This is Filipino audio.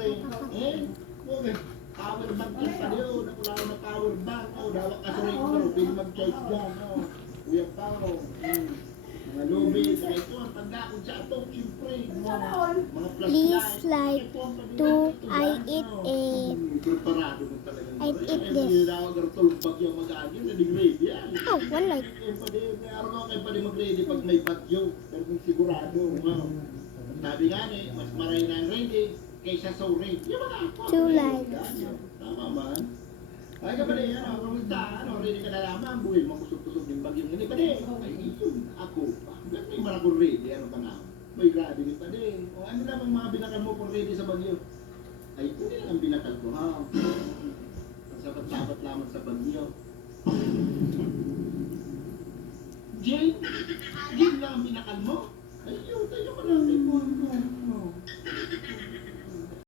rin. Eh, okay. Power bank yung paliw. Nakula ko na power bank. Dawak ka sa rin ko. Pili mag-charge dyan. Kuya Pao. Mga lubi. Kahit ito, ang tanda ko sa ato. Siyempre. Mga plus Please like to I eat it. Preparado mo talaga. I eat this. Hindi na ako gartulog bagyo mag-agin. Hindi ready yan. Oh, one like. May araw ako kayo pa rin mag-ready pag may bagyo. Pero kung sigurado. Sabi nga mas maray na ang ready kaysa so ready. Yung mga ako. Two like. Tama man. Ay ka pa rin, kamusta? Ready ka na lamang. Buhay, makusog-kusog yung bagyong hindi pa rin. Ay, yun. Ako pa. Ba't may marakong ready? Ano pa na? May grabe din pa rin. O ano lang ang mga binakal mo kung ready sa bagyo? Ay, hindi lang ang binakal ko, ha? Sabat-sabat lamang sa bagyo. Jane? Jane lang ang binakal mo? Ay, yun. Tayo ka lang.